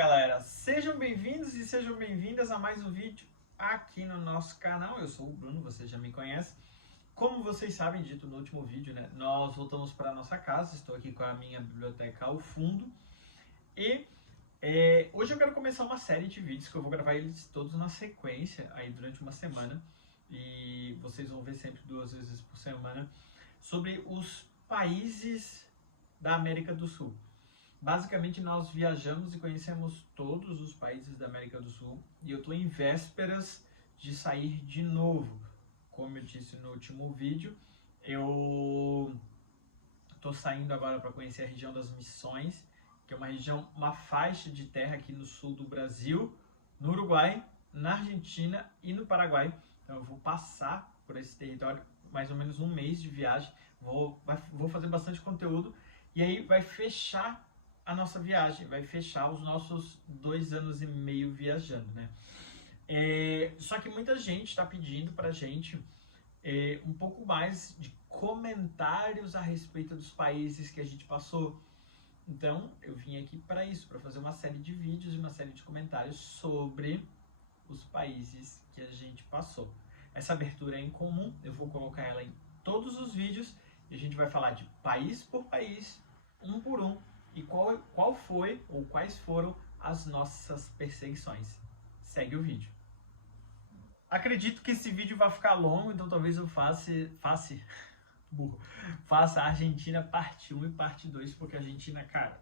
Galera, sejam bem-vindos e sejam bem-vindas a mais um vídeo aqui no nosso canal. Eu sou o Bruno, vocês já me conhecem. Como vocês sabem, dito no último vídeo, né, nós voltamos para a nossa casa. Estou aqui com a minha biblioteca ao fundo. E hoje eu quero começar uma série de vídeos que eu vou gravar eles todos na sequência, aí durante uma semana. E vocês vão ver sempre 2 vezes por semana, sobre os países da América do Sul. Basicamente, nós viajamos e conhecemos todos os países da América do Sul e eu estou em vésperas de sair de novo. Como eu disse no último vídeo, eu estou saindo agora para conhecer a região das Missões, que é uma região, uma faixa de terra aqui no sul do Brasil, no Uruguai, na Argentina e no Paraguai. Então eu vou passar por esse território mais ou menos um mês de viagem, vou fazer bastante conteúdo e aí vai fechar a nossa viagem, vai fechar os nossos 2 anos e meio viajando, né? Só que muita gente está pedindo pra gente um pouco mais de comentários a respeito dos países que a gente passou. Então, eu vim aqui para isso, para fazer uma série de vídeos e uma série de comentários sobre os países que a gente passou. Essa abertura é incomum, eu vou colocar ela em todos os vídeos e a gente vai falar de país por país, um por um, e qual foi ou quais foram as nossas perseguições. Segue o vídeo. Acredito que esse vídeo vai ficar longo, então talvez eu faça a Argentina parte 1 e parte 2, porque a Argentina, cara,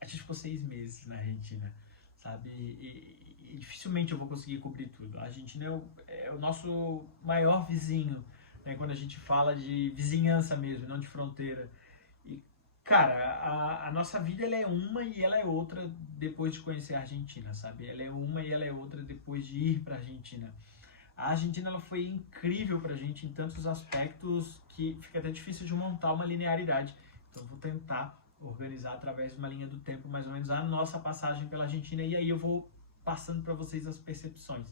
a gente ficou 6 meses na Argentina, sabe? E dificilmente eu vou conseguir cobrir tudo. A Argentina é o nosso maior vizinho, né? Quando a gente fala de vizinhança mesmo, não de fronteira. E, cara, a nossa vida ela é uma e ela é outra depois de conhecer a Argentina, sabe? Ela é uma e ela é outra depois de ir para a Argentina. A Argentina ela foi incrível pra gente em tantos aspectos que fica até difícil de montar uma linearidade. Então eu vou tentar organizar através de uma linha do tempo mais ou menos a nossa passagem pela Argentina e aí eu vou passando para vocês as percepções.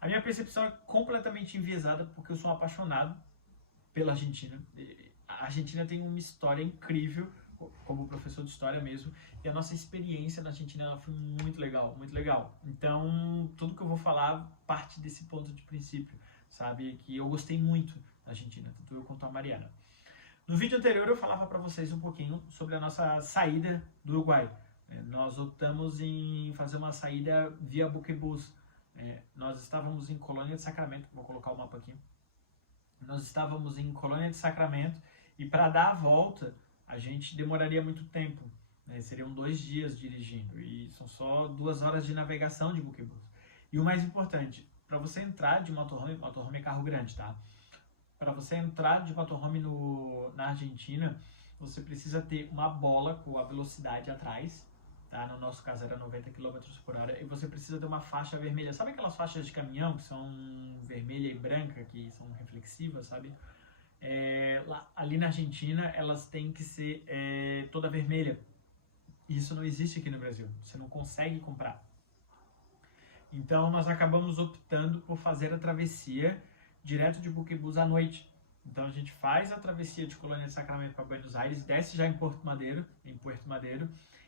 A minha percepção é completamente enviesada porque eu sou um apaixonado pela Argentina. A Argentina tem uma história incrível, como professor de história mesmo, e a nossa experiência na Argentina ela foi muito legal, muito legal. Então, tudo que eu vou falar parte desse ponto de princípio, sabe? Que eu gostei muito da Argentina, tanto eu quanto a Mariana. No vídeo anterior eu falava para vocês um pouquinho sobre a nossa saída do Uruguai. Nós optamos em fazer uma saída via Buquebus. Nós estávamos em Colônia de Sacramento, vou colocar o mapa aqui. Nós estávamos em Colônia de Sacramento e para dar a volta a gente demoraria muito tempo, né? Seriam 2 dias dirigindo e são só 2 horas de navegação de Buquebus. E o mais importante, para você entrar de motorhome é carro grande, tá? Para você entrar de motorhome na Argentina, você precisa ter uma bola com a velocidade atrás, tá? No nosso caso era 90 km por hora, e você precisa ter uma faixa vermelha. Sabe aquelas faixas de caminhão que são vermelha e branca, que são reflexivas, sabe? Ali na Argentina elas têm que ser toda vermelha. Isso não existe aqui no Brasil, você não consegue comprar. Então nós acabamos optando por fazer a travessia direto de Buquebus à noite. Então a gente faz a travessia de Colônia de Sacramento para Buenos Aires, desce já em Puerto Madeiro,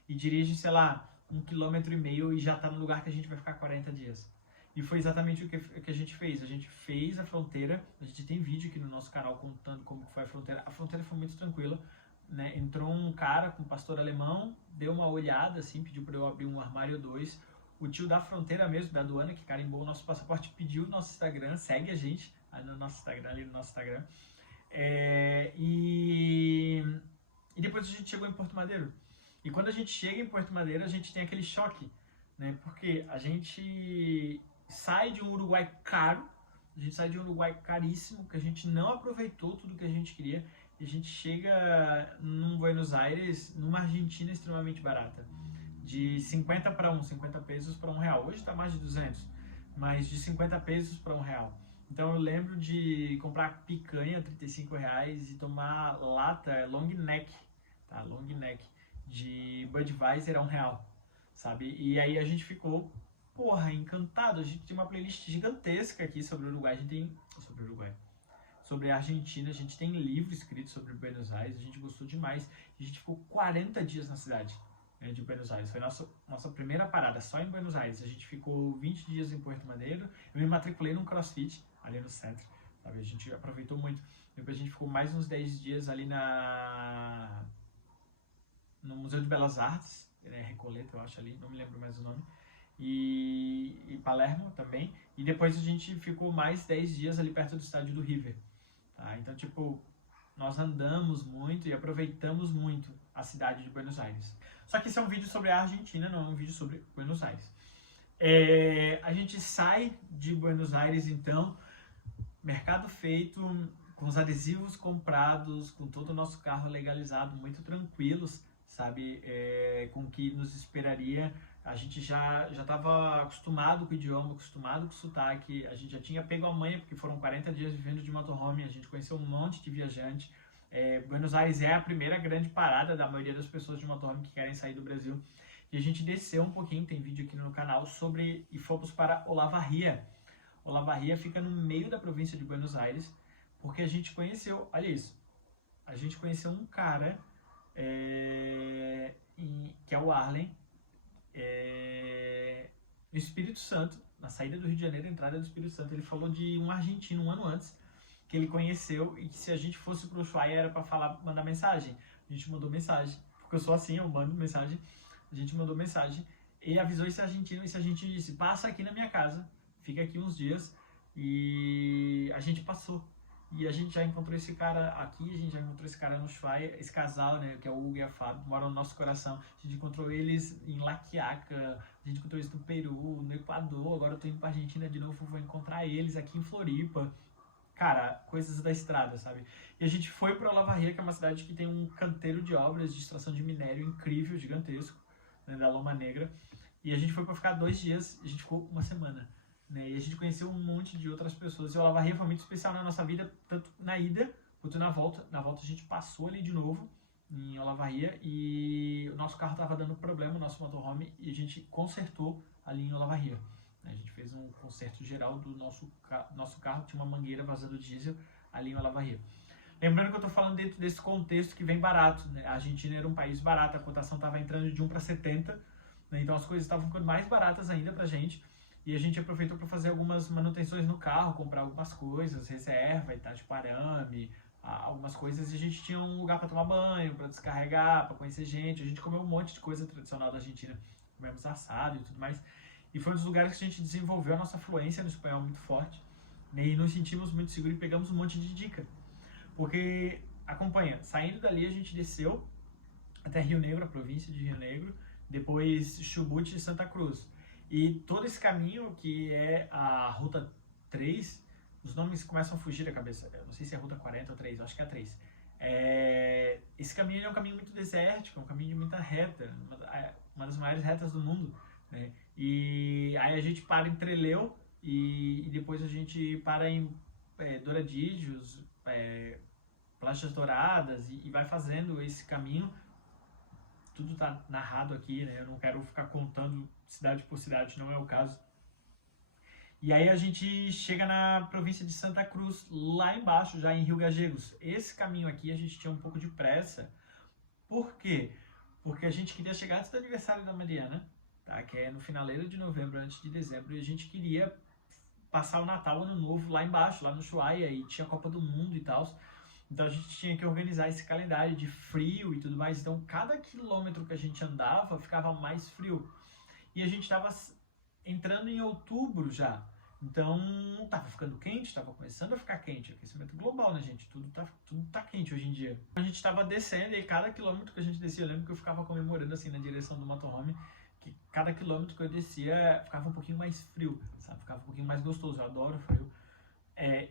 e dirige, sei lá, 1,5 km e já está no lugar que a gente vai ficar 40 dias. E foi exatamente o que a gente fez. A gente fez a fronteira, a gente tem vídeo aqui no nosso canal contando como foi a fronteira. A fronteira foi muito tranquila, né? Entrou um cara com um pastor alemão, deu uma olhada, assim, pediu para eu abrir um armário 2. O tio da fronteira mesmo, da aduana, que carimbou o nosso passaporte, pediu o nosso Instagram, segue a gente ali no nosso Instagram. E depois a gente chegou em Porto Madeiro. E quando a gente chega em Porto Madeiro, a gente tem aquele choque, né? Porque a gente sai de um Uruguai caro, a gente sai de um Uruguai caríssimo, que a gente não aproveitou tudo que a gente queria, e a gente chega num Buenos Aires, numa Argentina extremamente barata, de 50 pesos para R$1. Hoje está mais de 200, mas de 50 pesos para R$1. Então eu lembro de comprar picanha, R$35, e tomar lata long neck, tá? Long neck de Budweiser a R$1, sabe? E aí a gente ficou encantado. A gente tem uma playlist gigantesca aqui sobre o Uruguai. A gente tem sobre a Argentina, a gente tem livro escrito sobre Buenos Aires. A gente gostou demais. A gente ficou 40 dias na cidade. né, de Buenos Aires. Foi nossa primeira parada, só em Buenos Aires. A gente ficou 20 dias em Puerto Madero. Eu me matriculei num CrossFit, ali no centro, sabe? A gente aproveitou muito. Depois a gente ficou mais uns 10 dias ali no Museu de Belas Artes, Recoleta, eu acho ali, não me lembro mais o nome. E Palermo também. E depois a gente ficou mais 10 dias ali perto do estádio do River. Tá? Então, tipo, nós andamos muito e aproveitamos muito a cidade de Buenos Aires. Só que esse é um vídeo sobre a Argentina, não é um vídeo sobre Buenos Aires. A gente sai de Buenos Aires, então, mercado feito, com os adesivos comprados, com todo o nosso carro legalizado, muito tranquilos, sabe, com o que nos esperaria. A gente já estava acostumado com o idioma, acostumado com o sotaque, a gente já tinha pego a manha, porque foram 40 dias vivendo de motorhome, a gente conheceu um monte de viajante. Buenos Aires é a primeira grande parada da maioria das pessoas de motorhome que querem sair do Brasil. E a gente desceu um pouquinho, tem vídeo aqui no canal, e fomos para Olavarria. Olavarria fica no meio da província de Buenos Aires, porque a gente conheceu, olha isso, a gente conheceu um cara, que é o Arlen, no Espírito Santo, na saída do Rio de Janeiro, a entrada do Espírito Santo. Ele falou de um argentino um ano antes, que ele conheceu, e que se a gente fosse pro Ushuaia era para mandar mensagem. A gente mandou mensagem, porque eu sou assim, eu mando mensagem. A gente mandou mensagem e avisou esse argentino disse, passa aqui na minha casa, fica aqui uns dias. E a gente passou. E a gente já encontrou esse cara aqui, a gente já encontrou esse cara no Ushuaia, esse casal, né, que é o Hugo e a Fábio, moram no nosso coração. A gente encontrou eles em La Quiaca, a gente encontrou eles no Peru, no Equador, agora eu tô indo pra Argentina de novo, vou encontrar eles aqui em Floripa. Cara, coisas da estrada, sabe? E a gente foi pra Olavarria, que é uma cidade que tem um canteiro de obras de extração de minério incrível, gigantesco, né, da Loma Negra. E a gente foi pra ficar 2 dias, e a gente ficou uma semana. Né? E a gente conheceu um monte de outras pessoas. E o Olavarria foi muito especial na nossa vida, tanto na ida quanto na volta. Na volta a gente passou ali de novo, em Olavarria, e o nosso carro estava dando problema, o nosso motorhome, e a gente consertou ali em Olavarria. A gente fez um conserto geral do nosso carro, tinha uma mangueira vazando diesel ali em Olavarria. Lembrando que eu estou falando dentro desse contexto que vem barato. Né? A Argentina era um país barato, a cotação estava entrando de 1 para 70, né? Então as coisas estavam ficando mais baratas ainda pra gente. E a gente aproveitou para fazer algumas manutenções no carro, comprar algumas coisas, reserva e tal, tipo arame, algumas coisas. E a gente tinha um lugar para tomar banho, para descarregar, para conhecer gente. A gente comeu um monte de coisa tradicional da Argentina. Comemos assado e tudo mais. E foi um dos lugares que a gente desenvolveu a nossa fluência no espanhol muito forte. Né? E nos sentimos muito seguros e pegamos um monte de dica. Porque, acompanha, saindo dali a gente desceu até Rio Negro, a província de Rio Negro, depois Chubut e Santa Cruz. E todo esse caminho, que é a Ruta 3, os nomes começam a fugir da cabeça. Eu não sei se é a Ruta 40 ou 3, acho que é a 3. Esse caminho é um caminho muito desértico, é um caminho de muita reta, uma das maiores retas do mundo. Né? E aí a gente para em Trelew e depois a gente para em Douradídeos, Planchas Douradas e vai fazendo esse caminho. Tudo está narrado aqui, né? Eu não quero ficar contando cidade por cidade, não é o caso. E aí a gente chega na província de Santa Cruz, lá embaixo, já em Rio Gallegos. Esse caminho aqui a gente tinha um pouco de pressa. Por quê? Porque a gente queria chegar antes do aniversário da Mariana, tá? Que é no finaleiro de novembro, antes de dezembro, e a gente queria passar o Natal, Ano Novo lá embaixo, lá no Ushuaia, e tinha a Copa do Mundo e tal. Então a gente tinha que organizar esse calendário de frio e tudo mais. Então cada quilômetro que a gente andava ficava mais frio. E a gente estava entrando em outubro já. Então estava ficando quente, estava começando a ficar quente. Aquecimento global, né, gente? Tudo tá quente hoje em dia. A gente estava descendo e cada quilômetro que a gente descia, eu lembro que eu ficava comemorando assim na direção do motorhome, que cada quilômetro que eu descia ficava um pouquinho mais frio, sabe? Ficava um pouquinho mais gostoso. Eu adoro frio.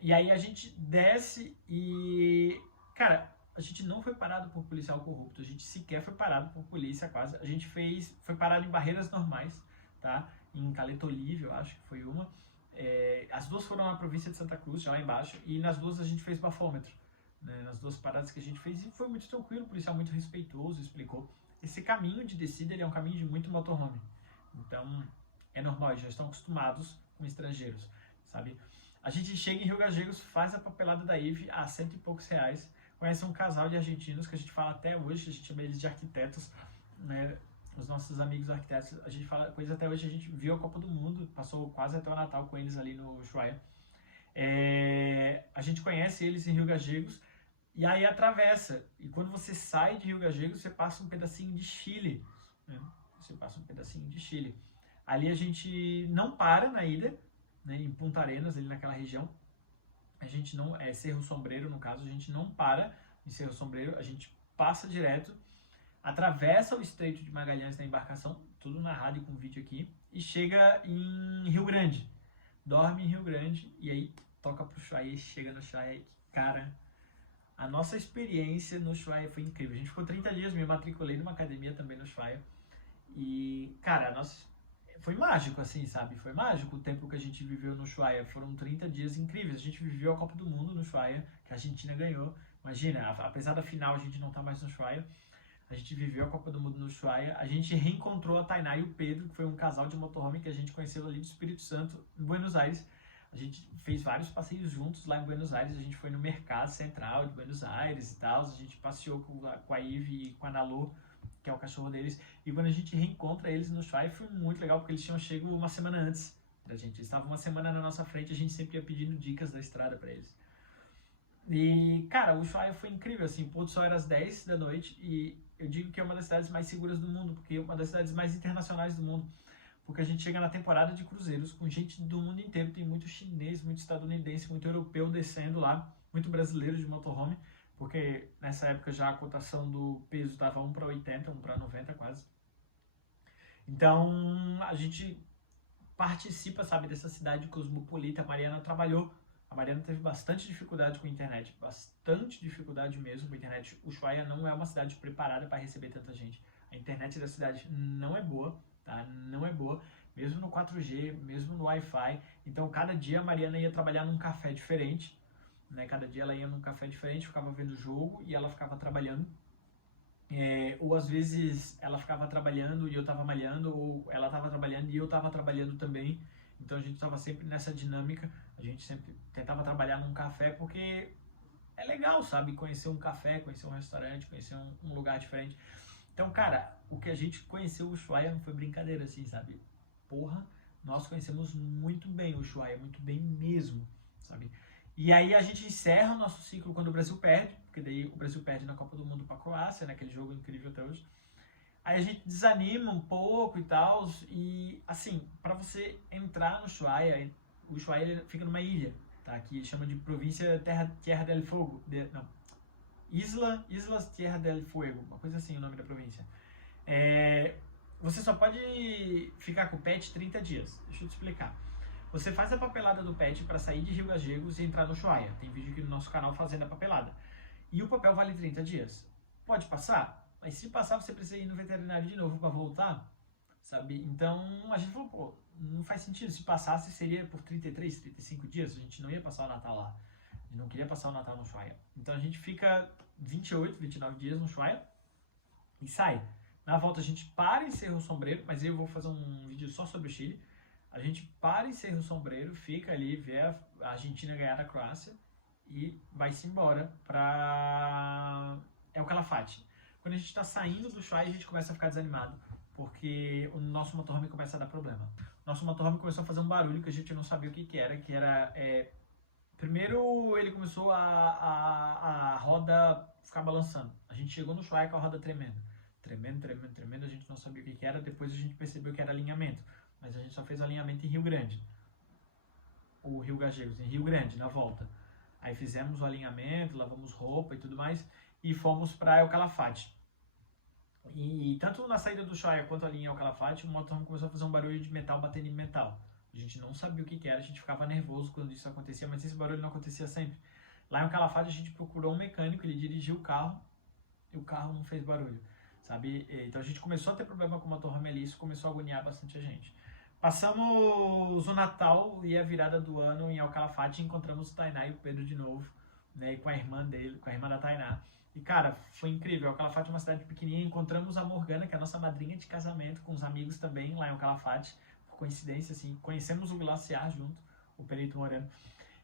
E aí a gente desce e, cara, a gente não foi parado por policial corrupto, a gente sequer foi parado por polícia quase. A gente foi parado em barreiras normais, tá? Em Caleta Olívia, eu acho que foi uma. As duas foram na província de Santa Cruz, já lá embaixo, e nas duas a gente fez bafômetro, né? Nas duas paradas que a gente fez, e foi muito tranquilo, o policial muito respeitoso, explicou. Esse caminho de descida, ele é um caminho de muito motorhome. Então, é normal, eles já estão acostumados com estrangeiros, sabe? A gente chega em Rio Gallegos, faz a papelada da IVE a R$100 e poucos, conhece um casal de argentinos que a gente fala até hoje, a gente chama eles de arquitetos, né? os nossos amigos arquitetos, a gente fala com eles até hoje, a gente viu a Copa do Mundo, passou quase até o Natal com eles ali no Ushuaia. A gente conhece eles em Rio Gallegos, e aí atravessa. E quando você sai de Rio Gallegos, você passa um pedacinho de Chile, né? Você passa um pedacinho de Chile. Ali a gente não para na ida, né, em Punta Arenas, ali naquela região. A gente não, Cerro Sombreiro no caso, a gente não para em Cerro Sombreiro, a gente passa direto, atravessa o Estreito de Magalhães na embarcação, tudo narrado e com vídeo aqui, e chega em Rio Grande. Dorme em Rio Grande e aí toca pro Ushuaia, chega no Ushuaia. Cara, a nossa experiência no Ushuaia foi incrível. A gente ficou 30 dias, me matriculei numa academia também no Ushuaia. E, cara, foi mágico, assim, sabe? Foi mágico o tempo que a gente viveu no Ushuaia. Foram 30 dias incríveis. A gente viveu a Copa do Mundo no Ushuaia, que a Argentina ganhou. Imagina, apesar da final a gente não tá mais no Ushuaia, a gente viveu a Copa do Mundo no Ushuaia. A gente reencontrou a Tainá e o Pedro, que foi um casal de motorhome que a gente conheceu ali do Espírito Santo, em Buenos Aires. A gente fez vários passeios juntos lá em Buenos Aires. A gente foi no mercado central de Buenos Aires e tal. A gente passeou com a Ivy e com a Nalu, que é o cachorro deles. E quando a gente reencontra eles no Ushuaia, foi muito legal, porque eles tinham chego uma semana antes da gente. Eles estavam uma semana na nossa frente, a gente sempre ia pedindo dicas da estrada para eles. E, cara, o Ushuaia foi incrível, assim, o pôr do sol era às 10 da noite, e eu digo que é uma das cidades mais seguras do mundo, porque é uma das cidades mais internacionais do mundo, porque a gente chega na temporada de cruzeiros com gente do mundo inteiro, tem muito chinês, muito estadunidense, muito europeu descendo lá, muito brasileiro de motorhome, porque nessa época já a cotação do peso estava 1 para 80, 1 para 90 quase. Então a gente participa, sabe, dessa cidade cosmopolita. A Mariana teve bastante dificuldade com a internet, bastante dificuldade mesmo com a internet. Ushuaia não é uma cidade preparada para receber tanta gente. A internet da cidade não é boa, tá? Não é boa, mesmo no 4G, mesmo no Wi-Fi. Então cada dia a Mariana ia trabalhar num café diferente, né? Cada dia ela ia num café diferente, ficava vendo o jogo e ela ficava trabalhando. Ou às vezes ela ficava trabalhando e eu estava malhando, ou ela estava trabalhando e eu estava trabalhando também. Então a gente estava sempre nessa dinâmica, a gente sempre tentava trabalhar num café, porque é legal, sabe? Conhecer um café, conhecer um restaurante, conhecer um lugar diferente. Então, cara, o que a gente conheceu o Ushuaia não foi brincadeira, assim, sabe? Porra, nós conhecemos muito bem o Ushuaia, muito bem mesmo, sabe? E aí a gente encerra o nosso ciclo quando o Brasil perde, porque daí o Brasil perde na Copa do Mundo para a Croácia, naquele jogo incrível até hoje. Aí a gente desanima um pouco e tal, e assim, para você entrar no Ushuaia, o Ushuaia ele fica numa ilha, tá? Que chama de província Tierra del Fuego, Islas Tierra del Fuego, uma coisa assim o nome da província. Você só pode ficar com o pet 30 dias, deixa eu te explicar. Você faz a papelada do pet para sair de Rio Gallegos e entrar no Ushuaia. Tem vídeo aqui no nosso canal fazendo a papelada. E o papel vale 30 dias. Pode passar? Mas se passar, você precisa ir no veterinário de novo para voltar, sabe? Então a gente falou, pô, não faz sentido. Se passasse, seria por 33, 35 dias. A gente não ia passar o Natal lá. A gente não queria passar o Natal no Ushuaia. Então a gente fica 28, 29 dias no Ushuaia e sai. Na volta a gente para em Cerro Sombreiro, mas eu vou fazer um vídeo só sobre o Chile. A gente para em Cerro Sombreiro, fica ali, vê a Argentina ganhar da Croácia e vai-se embora para El Calafate. Quando a gente está saindo do Ushuaia, a gente começa a ficar desanimado, porque o nosso motorhome começa a dar problema. Nosso motorhome começou a fazer um barulho que a gente não sabia o que era, primeiro ele começou a roda ficar balançando. A gente chegou no Ushuaia com a roda tremendo, a gente não sabia o que era, depois a gente percebeu que era alinhamento. Mas a gente só fez o alinhamento em Rio Grande, o Rio Gallegos, em Rio Grande, na volta. Aí fizemos o alinhamento, lavamos roupa e tudo mais, e fomos para El Calafate. E tanto na saída do Ushuaia quanto ali em El Calafate, o motorhome começou a fazer um barulho de metal batendo em metal. A gente não sabia o que era, a gente ficava nervoso quando isso acontecia, mas esse barulho não acontecia sempre. Lá em El Calafate a gente procurou um mecânico, ele dirigiu o carro, e o carro não fez barulho, sabe? Então a gente começou a ter problema com o motorhome ali, isso começou a agoniar bastante a gente. Passamos o Natal e a virada do ano em El Calafate e encontramos o Tainá e o Pedro de novo, né, com a irmã dele, com a irmã da Tainá. E cara, foi incrível. El Calafate é uma cidade pequenininha, encontramos a Morgana, que é a nossa madrinha de casamento, com os amigos também lá em El Calafate, por coincidência, assim, conhecemos o Glaciar junto, o Perito Moreno.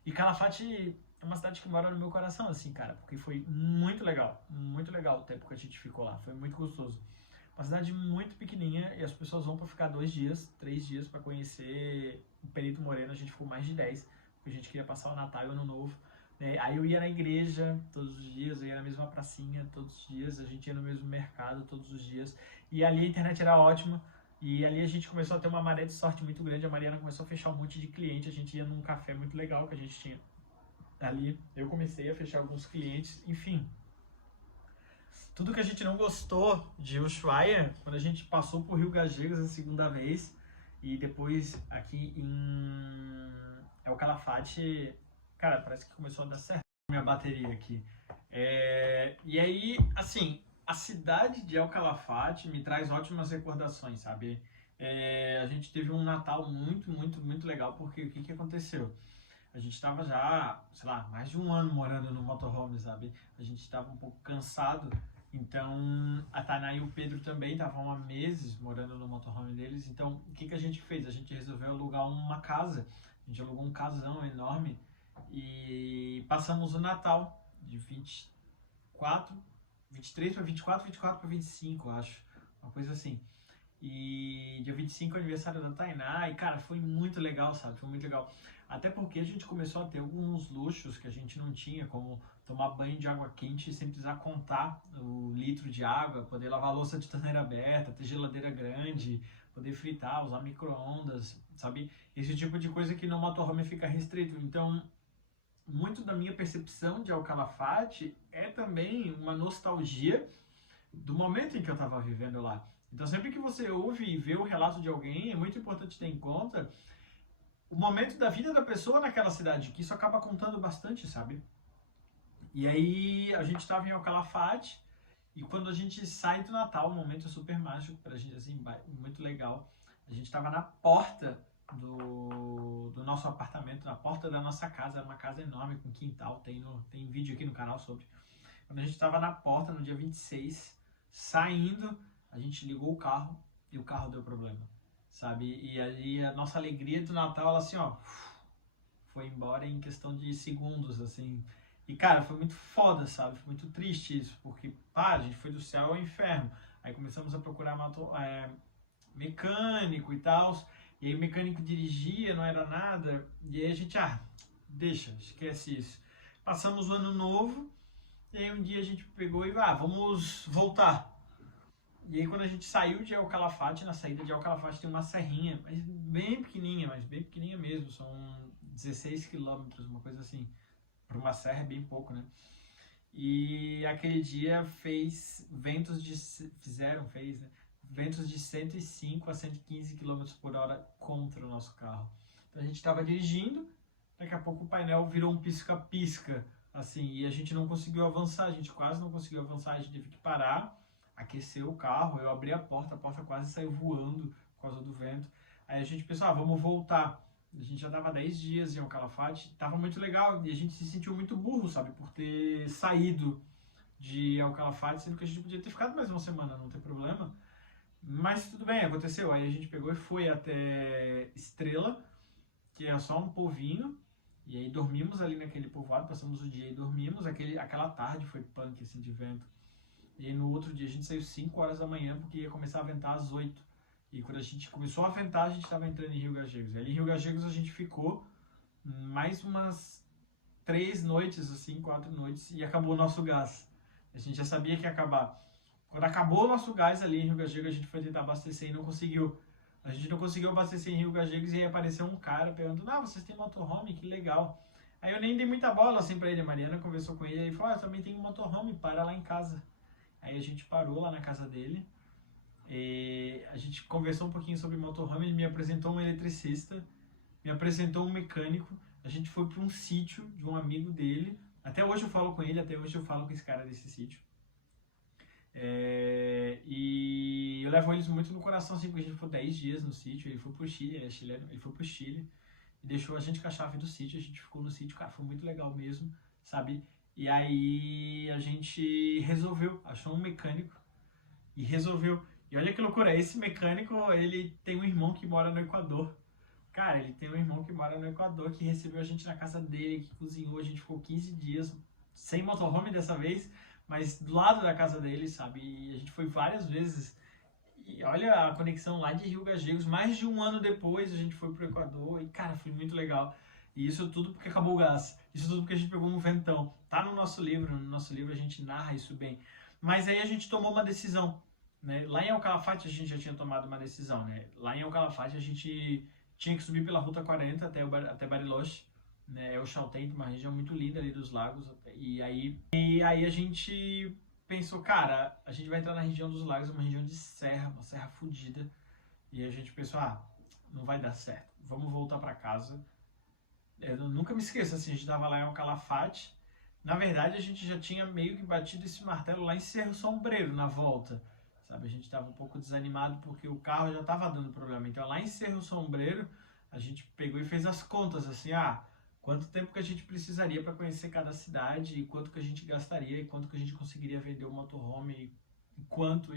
E Calafate é uma cidade que mora no meu coração, assim, cara, porque foi muito legal o tempo que a gente ficou lá, foi muito gostoso. Uma cidade muito pequenininha e as pessoas vão para ficar 2 dias, 3 dias para conhecer o Perito Moreno. A gente ficou mais de 10, porque a gente queria passar o Natal e o Ano Novo. Né? Aí eu ia na igreja todos os dias, eu ia na mesma pracinha todos os dias, a gente ia no mesmo mercado todos os dias. E ali a internet era ótima. E ali a gente começou a ter uma maré de sorte muito grande. A Mariana começou a fechar um monte de cliente. A gente ia num café muito legal que a gente tinha ali. Eu comecei a fechar alguns clientes. Enfim, tudo que a gente não gostou de Ushuaia, quando a gente passou por Rio Gagegas a segunda vez e depois aqui em El Calafate, cara, parece que começou a dar certo minha bateria aqui. E aí, assim, a cidade de El Calafate me traz ótimas recordações, sabe? A gente teve um Natal muito, muito, muito legal, porque o que aconteceu? A gente estava já, sei lá, mais de um ano morando no motorhome, sabe? A gente estava um pouco cansado, então a Tainá e o Pedro também estavam há meses morando no motorhome deles, então o que a gente fez? A gente resolveu alugar uma casa, a gente alugou um casão enorme e passamos o Natal de 24, 23 para 24, 24 para 25, acho, uma coisa assim. E dia 25 é o aniversário da Tainá, e cara, foi muito legal, sabe? Foi muito legal. Até porque a gente começou a ter alguns luxos que a gente não tinha, como tomar banho de água quente sem precisar contar o litro de água, poder lavar a louça de torneira aberta, ter geladeira grande, poder fritar, usar micro-ondas, sabe? Esse tipo de coisa que no motorhome fica restrito. Então, muito da minha percepção de El Calafate é também uma nostalgia do momento em que eu estava vivendo lá. Então, sempre que você ouve e vê o relato de alguém, é muito importante ter em conta o momento da vida da pessoa naquela cidade, que isso acaba contando bastante, sabe? E aí, a gente estava em El Calafate, e quando a gente sai do Natal, um momento super mágico pra gente, assim, muito legal. A gente estava na porta do nosso apartamento, na porta da nossa casa, era uma casa enorme com quintal, tem vídeo aqui no canal sobre. Quando a gente estava na porta, no dia 26, saindo, a gente ligou o carro e o carro deu problema, sabe? E aí a nossa alegria do Natal, ela assim, ó, foi embora em questão de segundos, assim. E, cara, foi muito foda, sabe? Foi muito triste isso, porque, pá, a gente foi do céu ao inferno. Aí começamos a procurar mecânico e tal, e aí o mecânico dirigia, não era nada, e aí a gente, deixa, esquece isso. Passamos o ano novo, e aí um dia a gente pegou e vamos voltar. E aí quando a gente saiu de El Calafate, na saída de El Calafate tem uma serrinha, mas bem pequenininha mesmo, são 16 quilômetros, uma coisa assim. Para uma serra é bem pouco, né? E aquele dia fez ventos de 105 a 115 km por hora contra o nosso carro. Então a gente estava dirigindo, daqui a pouco o painel virou um pisca-pisca, assim, e a gente não conseguiu avançar, a gente quase não conseguiu avançar, a gente teve que parar, aquecer o carro, eu abri a porta quase saiu voando por causa do vento. Aí a gente pensou, vamos voltar. A gente já estava 10 dias em El Calafate, estava muito legal e a gente se sentiu muito burro, sabe, por ter saído de El Calafate, sendo que a gente podia ter ficado mais uma semana, não tem problema. Mas tudo bem, aconteceu. Aí a gente pegou e foi até Estrela, que é só um povinho, e aí dormimos ali naquele povoado, passamos o dia e dormimos. Aquela tarde foi punk, assim, de vento. E aí no outro dia a gente saiu 5 horas da manhã, porque ia começar a ventar às 8. E quando a gente começou a ventar, a gente estava entrando em Rio Gagegas. E ali em Rio Gagegas a gente ficou mais umas 3 noites, assim, 4 noites, e acabou o nosso gás. A gente já sabia que ia acabar. Quando acabou o nosso gás ali em Rio Gagegas, a gente foi tentar abastecer e não conseguiu. A gente não conseguiu abastecer em Rio Gagegas e aí apareceu um cara perguntando, vocês têm motorhome? Que legal. Aí eu nem dei muita bola assim pra ele. A Mariana conversou com ele e falou, eu também tenho um motorhome, para lá em casa. Aí a gente parou lá na casa dele. A gente conversou um pouquinho sobre motorhome, ele me apresentou um eletricista, me apresentou um mecânico, a gente foi para um sítio de um amigo dele, até hoje eu falo com ele, até hoje eu falo com esse cara desse sítio. E eu levo eles muito no coração, assim, porque a gente ficou 10 dias no sítio, ele foi pro Chile, ele é chileno, ele foi pro Chile, e deixou a gente com a chave do sítio, a gente ficou no sítio, cara, foi muito legal mesmo, sabe? E aí a gente resolveu, achou um mecânico, e resolveu. E olha que loucura, esse mecânico, ele tem um irmão que mora no Equador. Cara, ele tem um irmão que mora no Equador, que recebeu a gente na casa dele, que cozinhou, a gente ficou 15 dias, sem motorhome dessa vez, mas do lado da casa dele, sabe? E a gente foi várias vezes E olha a conexão lá de Rio Gallegos, mais de um ano depois a gente foi pro Equador e, cara, foi muito legal. E isso tudo porque acabou o gás, isso tudo porque a gente pegou um ventão. Tá no nosso livro a gente narra isso bem. Mas aí a gente tomou uma decisão, né? Lá em El Calafate a gente já tinha tomado uma decisão, né? Lá em El Calafate a gente tinha que subir pela Ruta 40 até Bariloche, né? É o Chaltén, uma região muito linda ali dos lagos. E aí a gente pensou, cara, a gente vai entrar na região dos lagos, uma região de serra, uma serra fodida. E a gente pensou, não vai dar certo, vamos voltar para casa. Eu nunca me esqueço, assim, a gente tava lá em El Calafate. Na verdade, a gente já tinha meio que batido esse martelo lá em Cerro Sombreiro, na volta. Sabe, a gente tava um pouco desanimado porque o carro já tava dando problema. Então, lá em Cerro Sombreiro, a gente pegou e fez as contas, assim, quanto tempo que a gente precisaria para conhecer cada cidade, e quanto que a gente gastaria, e quanto que a gente conseguiria vender o motorhome, e quanto,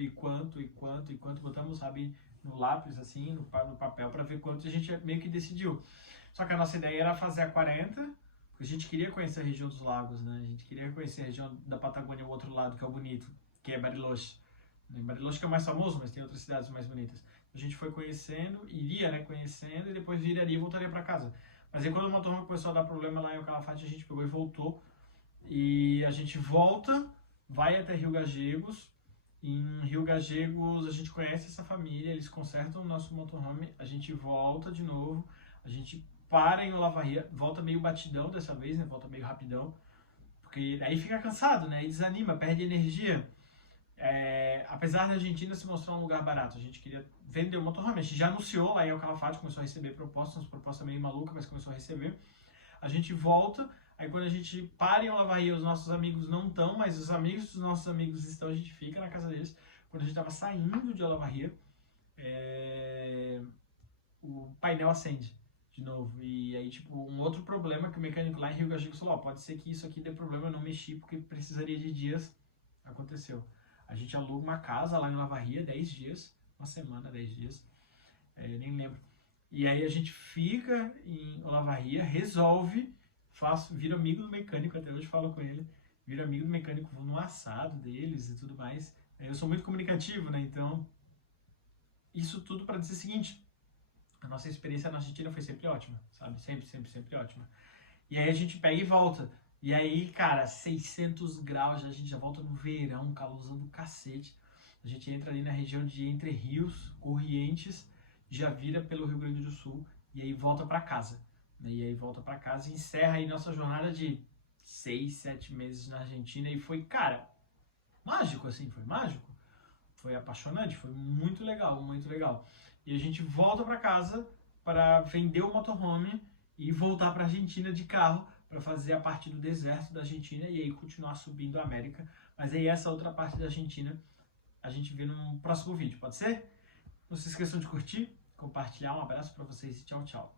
botamos, sabe, no lápis, assim, no papel, para ver quanto a gente meio que decidiu. Só que a nossa ideia era fazer a 40, porque a gente queria conhecer a região dos lagos, né? A gente queria conhecer a região da Patagônia, o outro lado, que é o bonito, que é Bariloche. Bariloche que é o mais famoso, mas tem outras cidades mais bonitas. A gente foi conhecendo, iria, né, conhecendo, e depois viraria e voltaria para casa. Mas aí quando o motorhome começou a dar problema lá em El Calafate, a gente pegou e voltou. E a gente volta, vai até Rio Gallegos. Em Rio Gallegos a gente conhece essa família, eles consertam o nosso motorhome, a gente volta de novo, a gente para em Olavarria, volta meio batidão dessa vez, né? Volta meio rapidão, porque aí fica cansado, né? E desanima, perde energia. Apesar da Argentina se mostrar um lugar barato, a gente queria vender o motorhome. A gente já anunciou lá em El Calafate, começou a receber propostas, umas propostas meio malucas, mas começou a receber. A gente volta, aí quando a gente para em Olavarria, os nossos amigos não estão, mas os amigos dos nossos amigos estão, a gente fica na casa deles. Quando a gente estava saindo de Olavarria, o painel acende de novo. E aí, tipo, um outro problema que o mecânico lá em Rio Gallegos falou, pode ser que isso aqui dê problema, eu não mexi porque precisaria de dias. Aconteceu. A gente aluga uma casa lá em Olavarria, 10 dias, uma semana, 10 dias, nem lembro. E aí a gente fica em Olavarria, resolve, vira amigo do mecânico, até hoje falo com ele, vira amigo do mecânico, vou no assado deles e tudo mais. Eu sou muito comunicativo, né? Então, isso tudo para dizer o seguinte, a nossa experiência na Argentina foi sempre ótima, sabe? Sempre ótima. E aí a gente pega e volta. E aí, cara, 600 graus, a gente já volta no verão, calorzão do cacete. A gente entra ali na região de Entre Rios, Corrientes, já vira pelo Rio Grande do Sul e aí volta para casa. E aí volta para casa e encerra aí nossa jornada de 6, 7 meses na Argentina. E foi, cara, mágico, assim, foi mágico. Foi apaixonante, foi muito legal, muito legal. E a gente volta para casa para vender o motorhome e voltar para a Argentina de carro para fazer a parte do deserto da Argentina e aí continuar subindo a América. Mas aí essa outra parte da Argentina a gente vê no próximo vídeo, pode ser? Não se esqueçam de curtir, compartilhar. Um abraço para vocês e tchau, tchau.